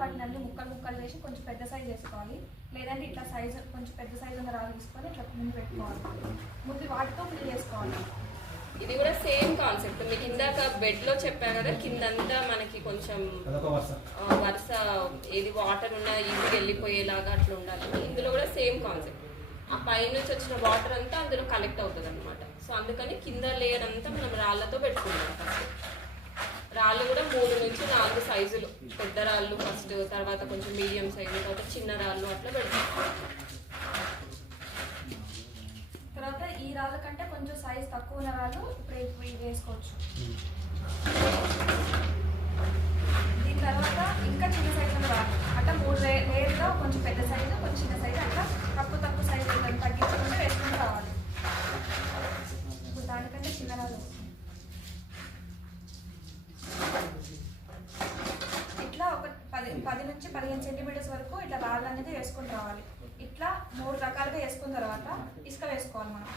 వాటిని అన్ని ముక్కలు ముక్కలు వేసి కొంచెం పెద్ద సైజు వేసుకోవాలి. లేదంటే ఇట్లా సైజు కొంచెం పెద్ద సైజు ఉన్న రాళ్ళు తీసుకొని ఇట్లా ముందు పెట్టుకోవాలి. ముందు వాటితో ఫిల్ చేసుకోవాలి. ఇది కూడా సేమ్ కాన్సెప్ట్. మీకు ఇందాక బెడ్ లో చెప్పా కదా, కిందంతా మనకి కొంచెం వరుస ఏది వాటర్ ఉన్నా ఈజీగా వెళ్ళిపోయేలాగా అట్లా ఉండాలి. ఇందులో కూడా సేమ్ కాన్సెప్ట్. ఆ పైనుంచి వచ్చిన వాటర్ అంతా అందులో కలెక్ట్ అవుతుంది అనమాట. సో అందుకని కింద లేయర్ అంతా మనం రాళ్ళతో పెట్టుకుంటాం. ఫస్ట్ రాళ్ళు కూడా 3 నుంచి 4 సైజులు, పెద్ద రాళ్ళు ఫస్ట్, తర్వాత కొంచెం మీడియం సైజు, తర్వాత చిన్న రాళ్ళు అట్లా పెడతాం. తర్వాత ఈ రాళ్ళ కంటే కొంచెం సైజ్ తక్కువ ఉన్న రాళ్ళు ఇప్పుడు ఇవి వేసుకోవచ్చు. దీని తర్వాత ఇంకా చిన్న సైజు ఉన్న రాళ్ళు అట్లా 3 లేయర్గా కొంచెం పెద్ద సైజు, కొంచెం చిన్న సైజు అట్లా తక్కువ సైజు తగ్గించుకుంటే వేసుకుంటూ రావాలి. ఇప్పుడు దానికంటే చిన్న రాళ్ళు ఇట్లా ఒక 10 నుంచి 15 సెంటీమీటర్స్ వరకు ఇట్లా రాళ్ళు అనేది వేసుకుని రావాలి. ఇట్లా 3 రకాలుగా వేసుకున్న తర్వాత ఇసుక వేసుకోవాలి మనం.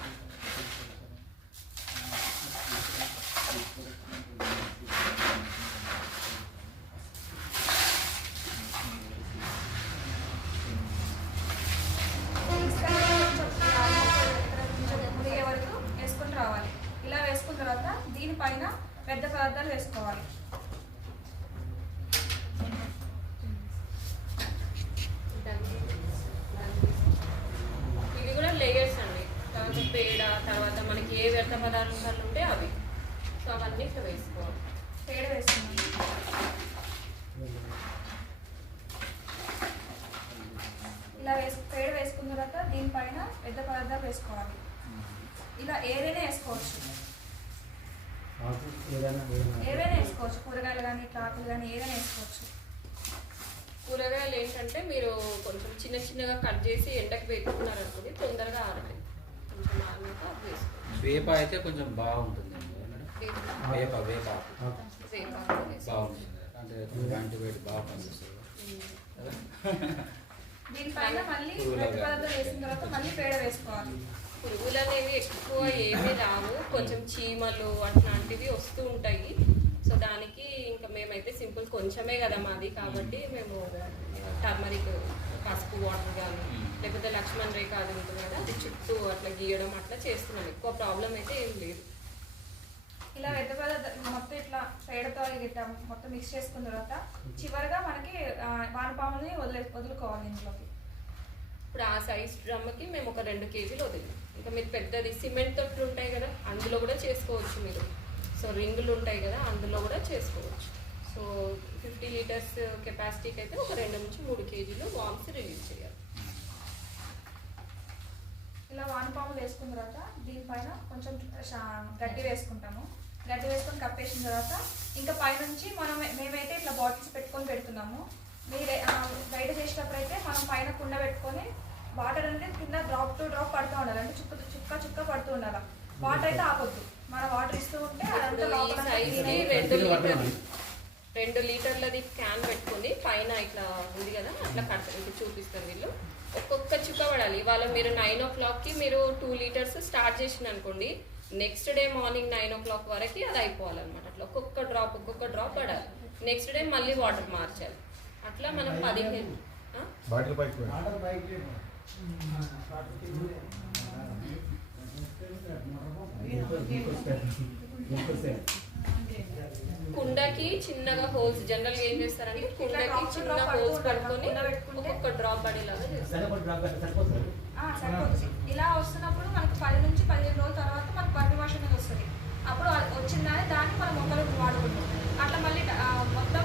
మునిగే వరకు వేసుకుని రావాలి. ఇలా వేసుకున్న తర్వాత దీనిపైన పెద్ద పదార్థాలు వేసుకోవాలి. ఇవి కూడా లేయర్స్ అండి. తర్వాత పేడ, తర్వాత మనకి ఏ వ్యర్థ పదార్థాలు ఉంటే అవి, సో అవన్నీ ఇట్లా వేసుకోవాలి. పేడ వేసుకున్నాం. ఇలా పేడ వేసుకున్న తర్వాత దీనిపైన పెద్ద పదార్థాలు వేసుకోవాలి. ఇలా ఏదైనా వేసుకోవచ్చు, ఏవైనా వేసుకోవచ్చు. కూరగాయలు కానీ ఆకులు కానీ ఏదైనా వేసుకోవచ్చు. కూరగాయలు ఏంటంటే మీరు కొంచెం చిన్న చిన్నగా కట్ చేసి ఎండకు పెట్టుకున్నారు అనుకోండి, తొందరగా ఆరతాయి. కొంచెం ఆరినాక అది వేసుకోవచ్చు. వేప అయితే కొంచెం బాగుంటుంది. వేప బాగుంటుంది అంటే యాంటీబయాటిక్ బాగా పనిచేస్తుంది. దీనిపైన మళ్ళీ పెద్ద పదార్థాలు వేసిన తర్వాత మళ్ళీ పేడ వేసుకోవాలి. పురుగులు అనేవి ఎక్కువ ఏమీ రావు, కొంచెం చీమలు అట్లాంటివి వస్తూ ఉంటాయి. సో దానికి ఇంకా మేమైతే సింపుల్ కొంచెమే కదా మాది, కాబట్టి మేము టర్మరిక్ పసుపు వాటర్ కానీ లేకపోతే లక్ష్మణ్ రేఖ అది ఉంటుంది కదా, అది చుట్టూ అట్లా గీయడం అట్లా చేస్తున్నాం. ఎక్కువ ప్రాబ్లం అయితే ఏం లేదు. ఇలా పెద్ద మొత్తం ఇట్లా పేడతో గిట్ట మొత్తం మిక్స్ చేసుకున్న తర్వాత చివరిగా మనకి వానపాములని వదులుకోవాలి ఇంట్లోకి. ఇప్పుడు ఆ సైజ్ డ్రమ్కి మేము ఒక 2 కేజీలు వదిలాం. ఇంకా మీరు పెద్దది సిమెంట్ తొట్లు ఉంటాయి కదా, అందులో కూడా చేసుకోవచ్చు మీరు. సో రింగులు ఉంటాయి కదా, అందులో కూడా చేసుకోవచ్చు. సో 50 లీటర్స్ కెపాసిటీకి అయితే ఒక 2 నుంచి 3 కేజీలు వామ్స్ రిలీజ్ చేయాలి. ఇలా వానపాములు వేసుకున్న తర్వాత దీనిపైన కొంచెం గడ్డి వేసుకుంటాము. గడ్డి వేసుకొని కప్పేసిన తర్వాత ఇంకా పైనుంచి మేమైతే ఇట్లా బాటిల్స్ పెట్టుకొని పెడుతున్నాము. మీరు బయట చేసేటప్పుడు అయితే మనం పైన కుండ పెట్టుకొని వాటర్ అనేది కింద డ్రాప్ టు డ్రాప్ పడుతూ ఉండాలి. అంటే చుక్క పడుతూ ఉండాలి. వాటర్ అయితే ఆపొద్దు. మన వాటర్ ఇస్తూ ఉంటే అదంతా లోపల 2 లీటర్లది క్యాన్ పెట్టుకొని పైన ఇట్లా ఉంది కదా, అట్లా కడతారు. చూపిస్తారు వీళ్ళు. ఒక్కొక్క చుక్క పడాలి. ఇవాళ మీరు 9 o'clockకి మీరు 2 లీటర్స్ స్టార్ట్ చేసిన అనుకోండి, నెక్స్ట్ డే మార్నింగ్ 9 o'clock వరకు అది అయిపోవాలన్నమాట. అట్లా ఒక్కొక్క డ్రాప్ పడాలి. నెక్స్ట్ డే మళ్ళీ వాటర్ మార్చాలి. అట్లా మనం 15 కుండకి చిన్నగా హోల్స్ జనరల్గా ఏం చేస్తారంటే కుండకి చిన్న హోల్స్ పట్టుకొని ఒక్కొక్క డ్రాప్ పడేలాగా చేస్తారు. ఇలా వస్తున్నప్పుడు మనకు 10 నుంచి 15 రోజుల తర్వాత మనకు వర్మి వాష్ అనేది వస్తుంది. అప్పుడు వచ్చిందని దాన్ని మనం మొక్కలకు వాడుకుంటాం. అట్లా మళ్ళీ మొత్తం